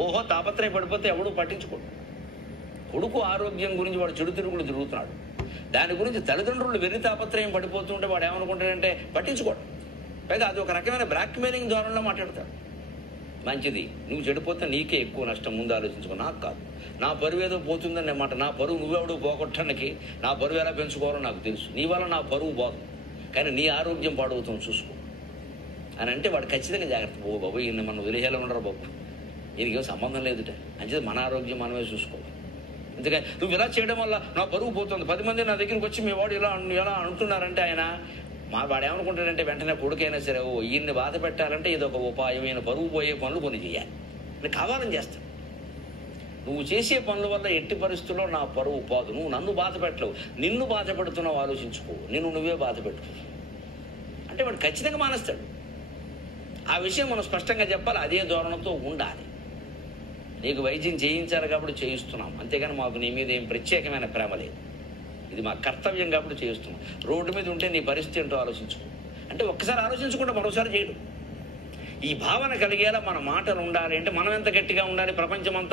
ఓహో తాపత్రయ పడిపోతే ఎవడూ పట్టించుకోడు. కొడుకు ఆరోగ్యం గురించి వాడు చెడు తిరుగులు తిరుగుతున్నాడు, దాని గురించి తల్లిదండ్రులు వెర్రి తాపత్రయం పడిపోతుంటే వాడు ఏమనుకుంటాడంటే పట్టించుకోడు. పైగా అది ఒక రకమైన బ్లాక్మెయిలింగ్ ధోరణిలో మాట్లాడతాడు. మంచిది, నువ్వు చెడిపోతే నీకే ఎక్కువ నష్టం, ముందు ఆలోచించుకో, నాకు కాదు. నా పరువు ఏదో పోతుందనే మాట, నా పరువు నువ్వెవడు పోగొట్టడానికి, నా పరువు ఎలా పెంచుకోవాలో నాకు తెలుసు, నీ వల్ల నా పరువు పోదు, కానీ నీ ఆరోగ్యం పాడవుతుంది చూసుకో అని అంటే వాడు ఖచ్చితంగా జాగ్రత్త. ఓ బాబు ఈయన మనం వదిలేలా ఉండరు బాబు, ఈయనకేం సంబంధం లేదుట అంటే మన ఆరోగ్యం మనమే చూసుకోవాలి. ఎందుకంటే నువ్వు ఇలా చేయడం వల్ల నా పరువు పోతుంది, 10 మంది నా దగ్గరికి వచ్చి మీ వాడు ఇలా అంటున్నారంటే ఆయన వాడు ఏమనుకుంటాడంటే వెంటనే కొడుకైనా సరే ఓ ఈయన్ని బాధ పెట్టాలంటే ఇది ఒక ఉపాయమైన పరువు పోయే పనులు కొన్ని చేయాలి, నేను కావాలని చేస్తాను. నువ్వు చేసే పనుల వల్ల ఎట్టి పరిస్థితుల్లో నా పరువు పోదు, నువ్వు నన్ను బాధ పెట్టలేవు, నిన్ను బాధ పెడుతున్నావు, ఆలోచించుకో, నిన్ను నువ్వే బాధ పెట్టుకో అంటే వాడు ఖచ్చితంగా మానేస్తాడు. ఆ విషయం మనం స్పష్టంగా చెప్పాలి, అదే ధోరణితో ఉండాలి. నీకు వైద్యం చేయించాలి కాబట్టి చేయిస్తున్నాం, అంతేగాని మాకు నీ మీద ఏం ప్రత్యేకమైన ప్రేమ లేదు, ఇది మా కర్తవ్యం కాబట్టి చేస్తున్నాం. రోడ్డు మీద ఉంటే నీ పరిస్థితి ఏంటో ఆలోచించుకో అంటే ఒక్కసారి ఆలోచించుకుంటే మరోసారి చేయడు. ఈ భావన కలిగేలా మన మాటలు ఉండాలి అంటే మనం ఎంత గట్టిగా ఉండాలి, ప్రపంచమంతా